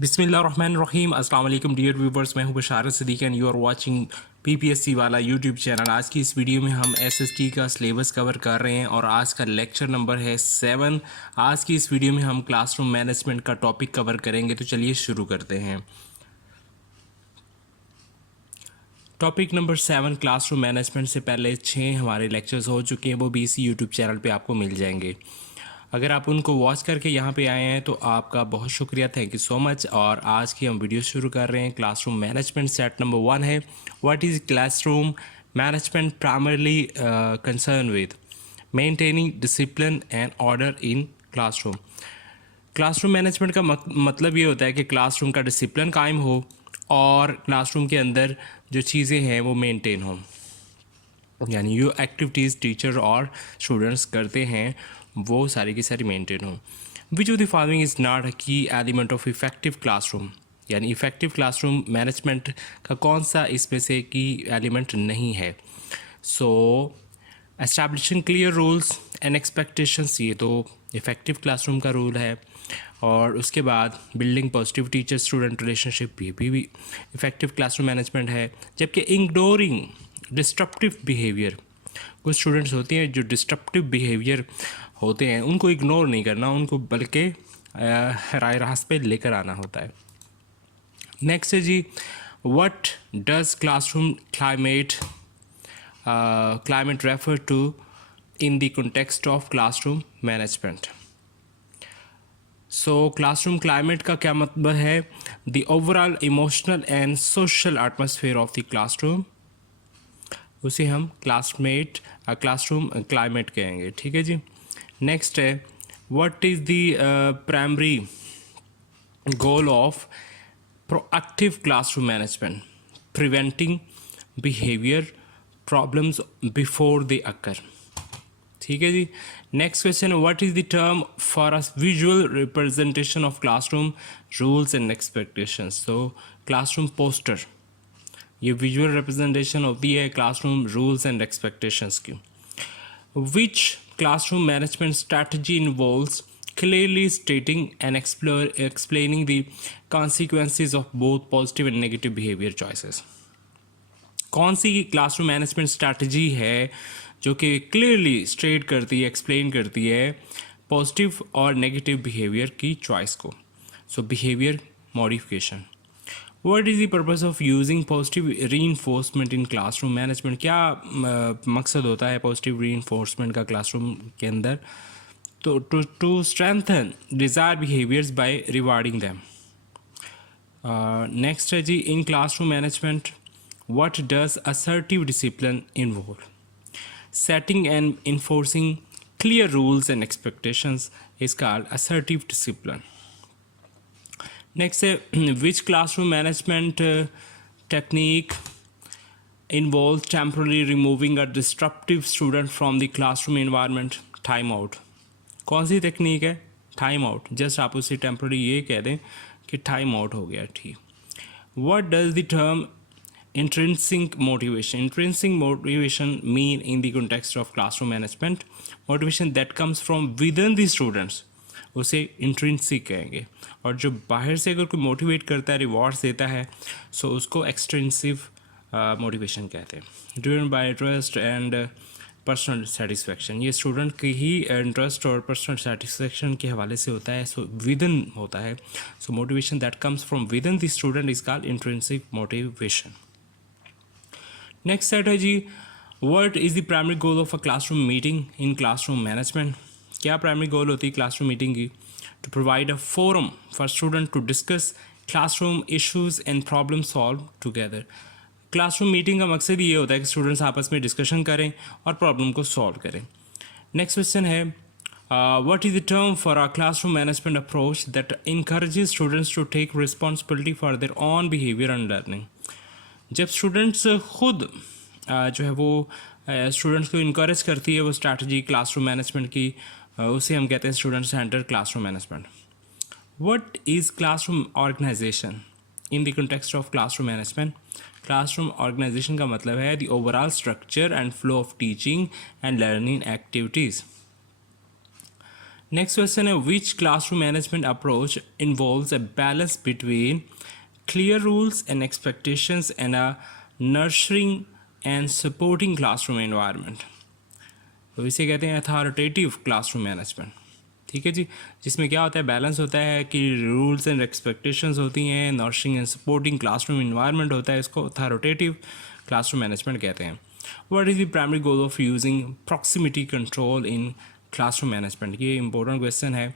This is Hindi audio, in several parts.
बिस्मिल्लाहिर्रहमानिर्रहीम अस्सलाम वालेकुम डियर व्यूवर्स, मैं हूं Basharat Sadiq and you are watching PPSC वाला यूट्यूब चैनल। आज की इस वीडियो में हम एसएसटी का सिलेबस कवर कर रहे हैं और आज का लेक्चर नंबर है 7। आज की इस वीडियो में हम क्लासरूम मैनेजमेंट का टॉपिक कवर करेंगे, तो चलिए शुरू करते हैं। टॉपिक नंबर 7 क्लासरूम मैनेजमेंट से पहले 6 हमारे लेक्चर्स हो चुके हैं, वो भी इसी यूट्यूब चैनल पे आपको मिल जाएंगे। अगर आप उनको वॉच करके यहाँ पे आए हैं तो आपका बहुत शुक्रिया, थैंक यू सो मच। और आज की हम वीडियो शुरू कर रहे हैं। क्लासरूम मैनेजमेंट सेट नंबर 1 है, what is classroom management primarily concern with maintaining discipline and order in classroom. Classroom management का मतलब ये होता है कि क्लासरूम का डिसिप्लिन कायम हो और क्लासरूम के अंदर जो चीज़ें हैं वो मेंटेन हों, यानी जो एक्टिविटीज़ टीचर और स्टूडेंट्स करते हैं वो सारी की सारी मेंटेन हो। Which of the following is not a key element of effective classroom, यानी इफेक्टिव क्लासरूम मैनेजमेंट का कौन सा इसमें से की एलिमेंट नहीं है। So establishing clear rules and expectations, ये तो इफेक्टिव क्लासरूम का रूल है। और उसके बाद building positive teacher student relationship, ये भी इफेक्टिव क्लासरूम मैनेजमेंट है। जबकि इग्नोरिंग डिस्ट्रप्टिव बिहेवियर, कुछ स्टूडेंट्स होते हैं जो डिस्ट्रप्टिव बिहेवियर होते हैं, उनको इग्नोर नहीं करना, उनको बल्कि राय रास्त पे लेकर आना होता है। नेक्स्ट है जी, what does classroom climate refer to in the context of classroom management. So classroom climate का क्या मतलब है? The overall emotional and social atmosphere of the classroom, उसे हम क्लासरूम क्लाइमेट कहेंगे। ठीक है जी। नेक्स्ट है, what is the primary goal of proactive classroom management? Preventing behaviour problems before they occur. ठीक है जी। Next question, what is the term for a visual representation of classroom rules and expectations? So classroom poster, ये विजुअल रिप्रेजेंटेशन होती है क्लासरूम रूल्स एंड एक्सपेक्टेशंस की। Which classroom management strategy involves clearly stating and explaining the consequences of both positive and negative behavior choices? कौन सी क्लासरूम मैनेजमेंट स्ट्रैटेजी है जो कि क्लियरली स्टेट करती है, एक्सप्लेन करती है पॉजिटिव और नेगेटिव बिहेवियर की चॉइस को? So behaviour modification. What is the purpose of using positive reinforcement in classroom management? क्या मकसद होता है पॉजिटिव reinforcement का क्लासरूम के अंदर? तो to strengthen desire behaviours by rewarding them. Next है जी, in classroom management what does assertive discipline involve? Setting and enforcing clear rules and expectations is called assertive discipline. Next है, which classroom management technique involve temporary removing a disruptive student from the classroom environment? Time out. कौन सी टेक्निक है? Time out. जस्ट आप उसे टेम्पररी ये कह दें कि टाइम आउट हो गया, ठीक। What does the term intrinsic motivation mean in the context of classroom management? Motivation that comes from with in the students, उसे इंट्रिंसिक कहेंगे। और जो बाहर से अगर कोई मोटिवेट करता है, रिवॉर्ड्स देता है, सो उसको एक्सटेंसिव मोटिवेशन कहते हैं। Driven by interest and personal satisfaction, ये स्टूडेंट की ही इंटरेस्ट और पर्सनल सेटिस्फेक्शन के हवाले से होता है, सो विदन होता है। So motivation that comes from within the student is called intrinsic motivation. Next set है जी, what is the primary goal of a classroom meeting in classroom management? क्या प्राइमरी गोल होती है क्लासरूम मीटिंग की? To provide a forum for student to discuss classroom issues and problem solve together. Classroom meeting का मकसद ये होता है कि स्टूडेंट्स आपस में डिस्कशन करें और प्रॉब्लम को सॉल्व करें। नेक्स्ट क्वेश्चन है, what is the term for a classroom management approach that encourages students to take responsibility for their own behaviour and learning? जब स्टूडेंट्स खुद जो है वो स्टूडेंट्स को इनकरेज करती है वो स्ट्रैटेजी क्लासरूम मैनेजमेंट की, उसे हम कहते हैं student centred classroom management. What is classroom organisation in the context of classroom management? Classroom organisation का मतलब है the overall structure and flow of teaching and learning activities. Next question है which classroom management approach involves a balance between clear rules and expectations and a nurturing and supporting classroom environment. तो इसे कहते हैं अथॉरिटेटिव क्लासरूम मैनेजमेंट। ठीक है जी, जिसमें क्या होता है, बैलेंस होता है कि रूल्स एंड एक्सपेक्टेशंस होती हैं, nurturing and supporting classroom environment होता है, इसको अथॉरिटेटिव क्लासरूम मैनेजमेंट कहते हैं। What is the primary goal of using proximity control in classroom management? ये इंपॉर्टेंट क्वेश्चन है।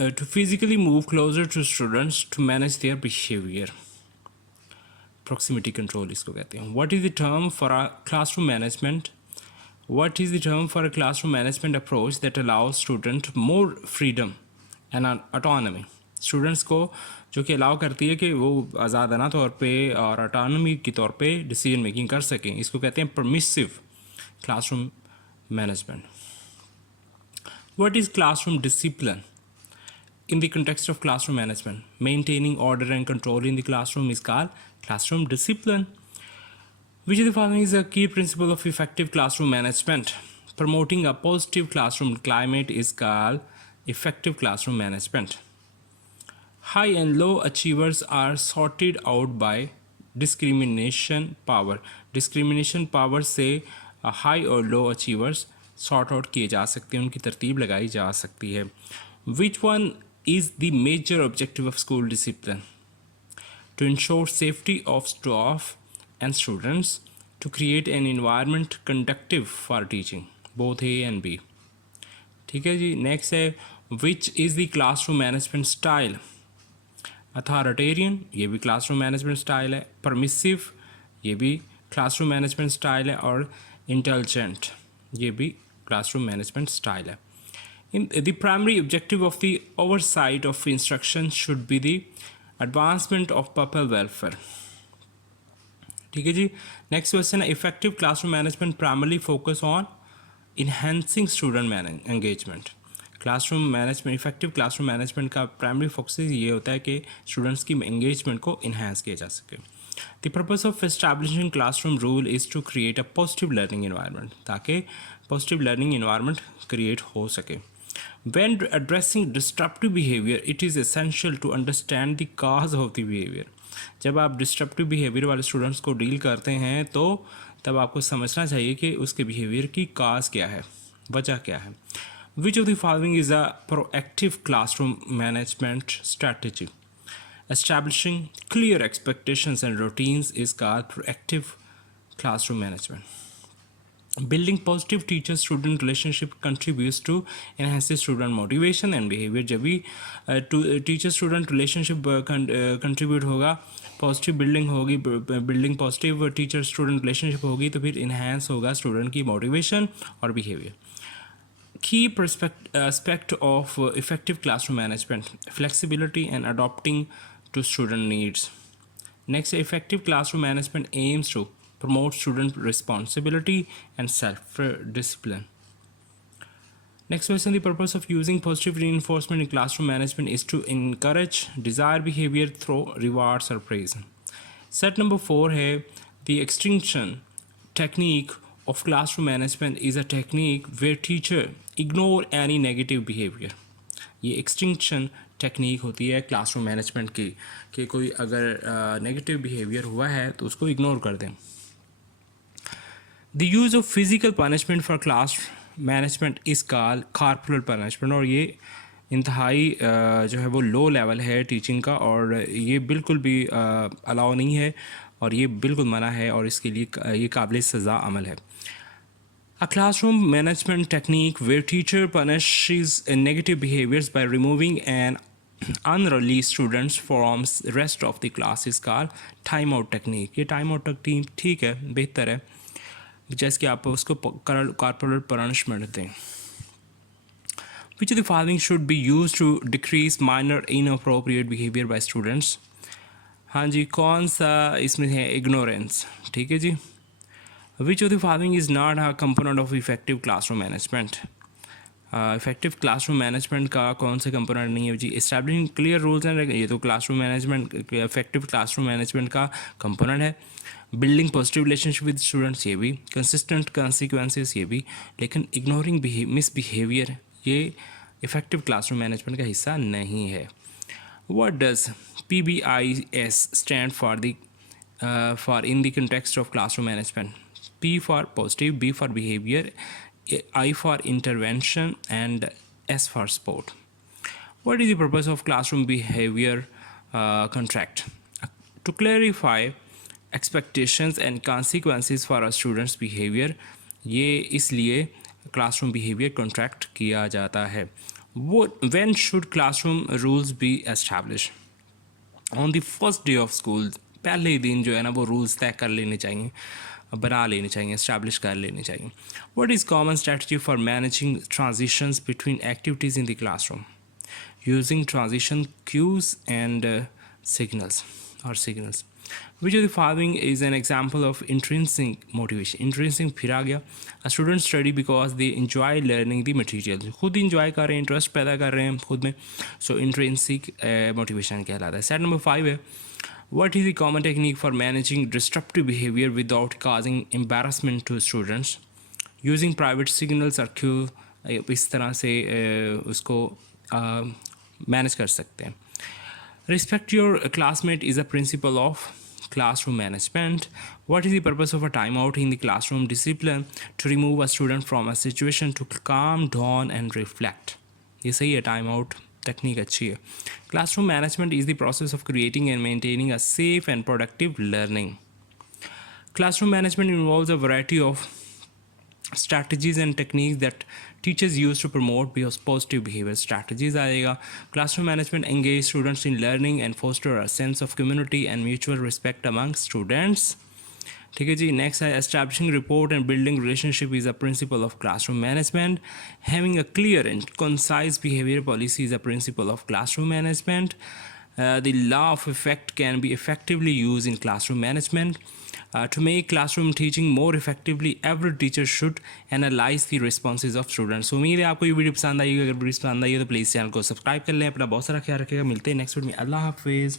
To physically move closer to students to manage their behaviour, proximity control इसको कहते हैं। What is the term for a classroom management? What is the term for a classroom management approach that allows student more freedom and autonomy? Students को जो कि अलाउ करती है कि वो आज़ादाना तौर पे और ऑटोनमी के तौर पे डिसीजन मेकिंग कर सकें, इसको कहते हैं permissive classroom management. What is classroom discipline? In the context of classroom management, maintaining order and control in the classroom is called classroom discipline. Which of the following is a key principle of effective classroom management? Promoting a positive classroom climate is called effective classroom management. High and low achievers are sorted out by discrimination power. Discrimination power से high और low achievers sort out किए जा सकते हैं, उनकी तरतीब लगाई जा सकती है। Which one is the major objective of school discipline? To ensure safety of staff and students, to create an environment conducive for teaching, both A and B. ठीक है जी, नेक्स्ट है which is the classroom management style? Authoritarian, ये भी क्लासरूम मैनेजमेंट स्टाइल है। परमिसिव, ये भी क्लासरूम मैनेजमेंट स्टाइल है। और इंटेलिजेंट, ये भी क्लासरूम मैनेजमेंट स्टाइल है। In the primary objective of the oversight of instruction should be the advancement of public welfare. ठीक है जी, नेक्स्ट क्वेश्चन है effective classroom management primarily focus on enhancing student engagement. Classroom management, effective classroom management का प्राइमरी फोकस ये होता है कि स्टूडेंट्स की एंगेजमेंट को इन्हेंस किया जा सके। The purpose of establishing classroom rule is to create a positive learning environment, ताकि पॉजिटिव लर्निंग एनवायरनमेंट क्रिएट हो सके। When addressing disruptive behavior, it is essential to understand the cause of the behavior. जब आप डिस्ट्रप्टिव बिहेवियर वाले स्टूडेंट्स को डील करते हैं तो तब आपको समझना चाहिए कि उसके बिहेवियर की काज क्या है, वजह क्या है। विच of the following is a proactive classroom management strategy? Establishing clear expectations and routines is called proactive classroom management. Building positive teacher-student relationship contributes to enhancing student motivation and behavior. जब भी टीचर-स्टूडेंट रिलेशनशिप कंट्रीब्यूट होगा, पॉजिटिव बिल्डिंग होगी, बिल्डिंग पॉजिटिव टीचर-स्टूडेंट रिलेशनशिप होगी तो फिर इन्हांस होगा स्टूडेंट की मोटिवेशन और behaviour. Key aspect of effective classroom management: flexibility and adapting to student needs. Next, effective classroom management aims to promote student responsibility and self-discipline. Next question, the purpose of using positive reinforcement in classroom management is to encourage desired behavior through rewards or praise. Set number 4 है the extinction technique of classroom management is a technique where teacher ignore any negative behavior. ये extinction टेक्निक होती है क्लासरूम मैनेजमेंट की कि कोई अगर नेगेटिव बिहेवियर हुआ है तो उसको इग्नोर कर दें। The use of physical punishment for class management is called corporal punishment, और ये इंतहाई जो है वो लो लेवल है टीचिंग का, और ये बिल्कुल भी अलाउ नहीं है और ये बिल्कुल मना है और इसके लिए ये काबिल सज़ा अमल है। A classroom management technique where teacher punishes negative behaviors by removing an unreleased students from rest of the class is called time out technique. ये time out technique ठीक है, बेहतर है, जैसे कि आप उसको corporal punishment दें। Which of the following should be used to decrease minor inappropriate behavior by students? हाँ जी, कौन सा इसमें है? ignorance, ठीक है जी। Which of the following is not a component of effective classroom management? Effective classroom management का कौन से component नहीं है जी? Establishing clear rules and ये तो classroom management, effective classroom management का component है। Building positive relationship with students ये भी, consistent consequences ये भी, लेकिन ignoring misbehavior ये इफ़ेक्टिव क्लासरूम मैनेजमेंट का हिस्सा नहीं है। What does PBIS stand for for in the context of classroom management? P for positive, B for behavior, I for intervention, and S for sport. What is the purpose of classroom behavior contract? To clarify expectations and consequences for a student's behavior, ये इसलिए क्लासरूम बिहेवियर कॉन्ट्रैक्ट किया जाता है। वो when should classroom rules B establish? On the first day of school, पहले ही दिन जो है ना वो रूल्स तय कर लेने चाहिए, बना लेने चाहिए, एस्टैब्लिश कर लेने चाहिए। What is common strategy for managing transitions between activities in the classroom? Using transition cues and signals. Which of the following is an example of intrinsic motivation? Intrinsic फिर आ गया, a student study because they enjoy learning the material. खुद enjoy कर रहे हैं, इंटरेस्ट पैदा कर रहे हैं खुद में, so intrinsic motivation कहलाता है। Set number 5 है, what is the common technique for managing disruptive behavior without causing embarrassment to students? Using private signals or cue, इस तरह से उसको मैनेज कर सकते हैं। Respect your classmate is a principle of classroom management. What is the purpose of a timeout in the classroom discipline? To remove a student from a situation to calm down and reflect. ये सही है, टाइम आउट टेक्निक अच्छी है। Classroom management is the process of creating and maintaining a safe and productive learning. Classroom management involves a variety of strategies and techniques that teachers use to promote positive behavior. Strategies आएगा, classroom management engage students in learning and foster a sense of community and mutual respect among students. ठीक है जी। नेक्स्ट है, establishing rapport and building relationship is a principle of classroom management. Having a clear and concise behavior policy is a principle of classroom management. The law of effect can be effectively used in classroom management. To make classroom teaching more effectively, every teacher should analyze the responses of students. उम्मीद है आपको ये वीडियो पसंद आई। अगर वीडियो पसंद आई है तो प्लीज़ चैनल को सब्सक्राइब कर लें। अपना बहुत सारा ख्याल रखिएगा। मिलते हैं नेक्स्ट वीडियो में। अल्लाह हाफिज़।